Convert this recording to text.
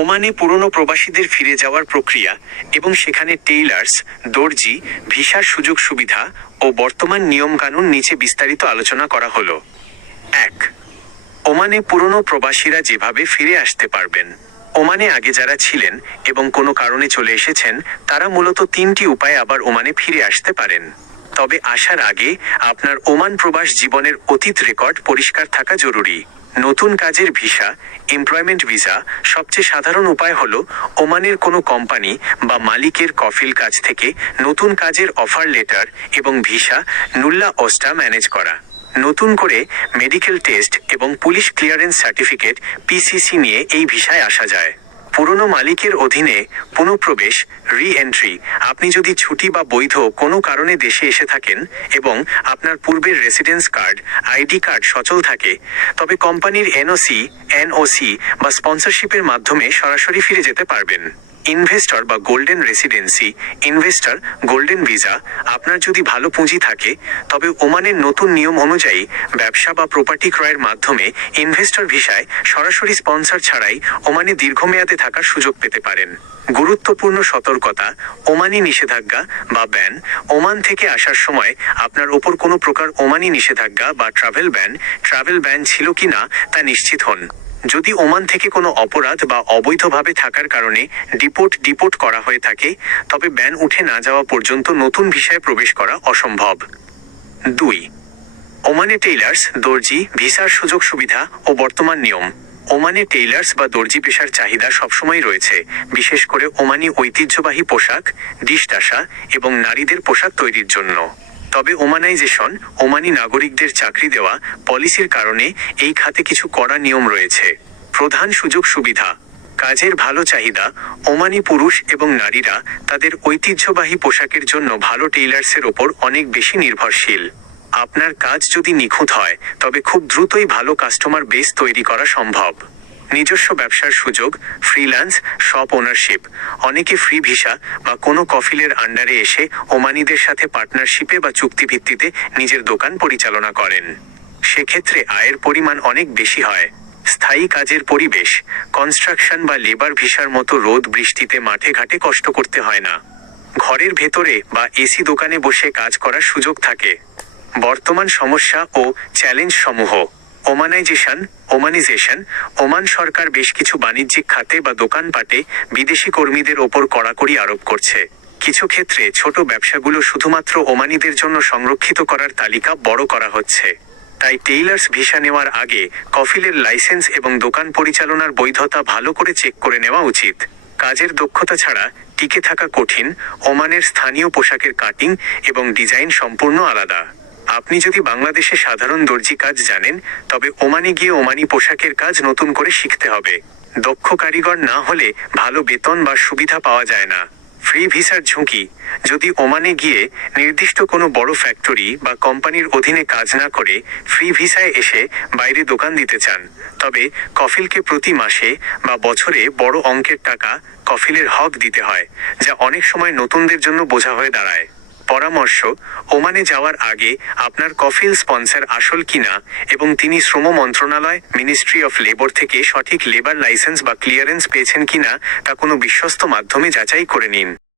ওমানে পুরনো প্রবাসীদের ফিরে যাওয়ার প্রক্রিয়া এবং সেখানে টেইলার্স, দর্জি, ভিসার সুযোগ সুবিধা ও বর্তমান নিয়মকানুন নিচে বিস্তারিত আলোচনা করা হলো। 1. ওমানে পুরনো প্রবাসীরা যেভাবে ফিরে আসতে পারবেন। ওমানে আগে যারা ছিলেন এবং কোনো কারণে চলে এসেছেন তারা মূলত 3টি উপায়ে আবার ওমানে ফিরে আসতে পারেন। তবে আসার আগে আপনার ওমান প্রবাস জীবনের অতীত রেকর্ড পরিষ্কার থাকা জরুরি। নতুন কাজের ভিসা, এমপ্লয়মেন্ট ভিসা সবচেয়ে সাধারণ উপায় হলো ওমানের কোনো কোম্পানি বা মালিকের কফিল কাছ থেকে নতুন কাজের অফার লেটার এবং ভিসা নুল্লা ওস্টা ম্যানেজ করা। নতুন করে মেডিকেল টেস্ট এবং পুলিশ ক্লিয়ারেন্স সার্টিফিকেট পিসিসি নিয়ে এই ভিসায় আসা যায়। পুরনো মালিকের অধীনে পুনঃপ্রবেশ রি এন্ট্রি, আপনি যদি ছুটি বা বৈধ কোনো কারণে দেশে এসে থাকেন এবং আপনার পূর্বের রেসিডেন্স কার্ড আইডি কার্ড সচল থাকে, তবে কোম্পানির এনওসি বা স্পন্সরশিপের মাধ্যমে সরাসরি ফিরে যেতে পারবেন। ইনভেস্টর বা golden residency investor golden visa, আপনার যদি ভালো পুঁজি থাকে তবে ওমানের নতুন নিয়ম অনুযায়ী ব্যবসা বা প্রপার্টি ক্রয়ের মাধ্যমে ইনভেস্টর ভিসায় সরাসরি স্পন্সর ছাড়াই ওমানে দীর্ঘমেয়াদে থাকার সুযোগ পেতে পারেন। গুরুত্বপূর্ণ সতর্কতা, ওমানি নিষেধাজ্ঞা বা ব্যান। ওমান থেকে আসার সময় আপনার ওপর কোনো প্রকার ওমানি নিষেধাজ্ঞা বা ট্রাভেল ব্যান ছিল কিনা তা নিশ্চিত হন। যদি ওমান থেকে কোনো অপরাধ বা অবৈধভাবে থাকার কারণে ডিপোর্ট করা হয়ে থাকে তবে ব্যান উঠে না যাওয়া পর্যন্ত নতুন ভিসায় প্রবেশ করা অসম্ভব। 2. ওমানে টেইলার্স, দর্জি, ভিসার সুযোগ সুবিধা ও বর্তমান নিয়ম। ওমানে টেইলার্স বা দর্জি পেশার চাহিদা সবসময় রয়েছে, বিশেষ করে ওমানি ঐতিহ্যবাহী পোশাক, ডিশটাসা এবং নারীদের পোশাক তৈরির জন্য। তবে ওমানাইজেশন, ওমানি নাগরিকদের চাকরি দেওয়া পলিসির কারণে এই খাতে কিছু কড়া নিয়ম রয়েছে। প্রধান সুযোগ সুবিধা, কাজের ভালো চাহিদা। ওমানি পুরুষ এবং নারীরা তাদের ঐতিহ্যবাহী পোশাকের জন্য ভালো টেইলার্সের ওপর অনেক বেশি নির্ভরশীল। আপনার কাজ যদি নিখুঁত হয় তবে খুব দ্রুতই ভালো কাস্টমার বেস তৈরি করা সম্ভব। নিজস্ব ব্যবসার সুযোগ, ফ্রিল্যান্স, শপ ওনারশিপ। অনেকে ফ্রি ভিসা বা কোনো কফিলের আন্ডারে এসে ওমানিদের সাথে পার্টনারশিপে বা চুক্তিভিত্তিতে নিজের দোকান পরিচালনা করেন। সেক্ষেত্রে আয়ের পরিমাণ অনেক বেশি হয়। স্থায়ী কাজের পরিবেশ, কনস্ট্রাকশন বা লেবার ভিসার মতো রোদ বৃষ্টিতে মাঠে ঘাটে কষ্ট করতে হয় না। ঘরের ভেতরে বা এসি দোকানে বসে কাজ করার সুযোগ থাকে। বর্তমান সমস্যা ও চ্যালেঞ্জ সমূহ। ওমানাইজেশন, ওমান সরকার বেশ কিছু বাণিজ্যিক খাতে বা দোকানপাটে বিদেশি কর্মীদের ওপর কড়াকড়ি আরোপ করছে। কিছু ক্ষেত্রে ছোট ব্যবসাগুলো শুধুমাত্র ওমানিদের জন্য সংরক্ষিত করার তালিকা বড় করা হচ্ছে। তাই টেইলার্স ভিসা নেওয়ার আগে কফিলের লাইসেন্স এবং দোকান পরিচালনার বৈধতা ভালো করে চেক করে নেওয়া উচিত। কাজের দক্ষতা ছাড়া টিকে থাকা কঠিন। ওমানের স্থানীয় পোশাকের কাটিং এবং ডিজাইন সম্পূর্ণ আলাদা। আপনি যদি বাংলাদেশে সাধারণ দর্জি কাজ জানেন তবে ওমানে গিয়ে ওমানি পোশাকের কাজ নতুন করে শিখতে হবে। দক্ষ কারিগর না হলে ভালো বেতন বা সুবিধা পাওয়া যায় না। ফ্রি ভিসার ঝুঁকি, যদি ওমানে গিয়ে নির্দিষ্ট কোনো বড় ফ্যাক্টরি বা কোম্পানির অধীনে কাজ না করে ফ্রি ভিসায় এসে বাইরে দোকান দিতে চান তবে কফিলকে প্রতি মাসে বা বছরে বড় অঙ্কের টাকা কফিলের হক দিতে হয়, যা অনেক সময় নতুনদের জন্য বোঝা হয়ে দাঁড়ায়। পরামর্শ, ওমানে যাওয়ার আগে আপনার কফিল স্পন্সর আসল কিনা এবং তিনি শ্রম মন্ত্রণালয় মিনিস্ট্রি অফ লেবার থেকে সঠিক লেবার লাইসেন্স বা ক্লিয়ারেন্স পেয়েছেন কিনা তা কোনো বিশ্বস্ত মাধ্যমে যাচাই করে নিন।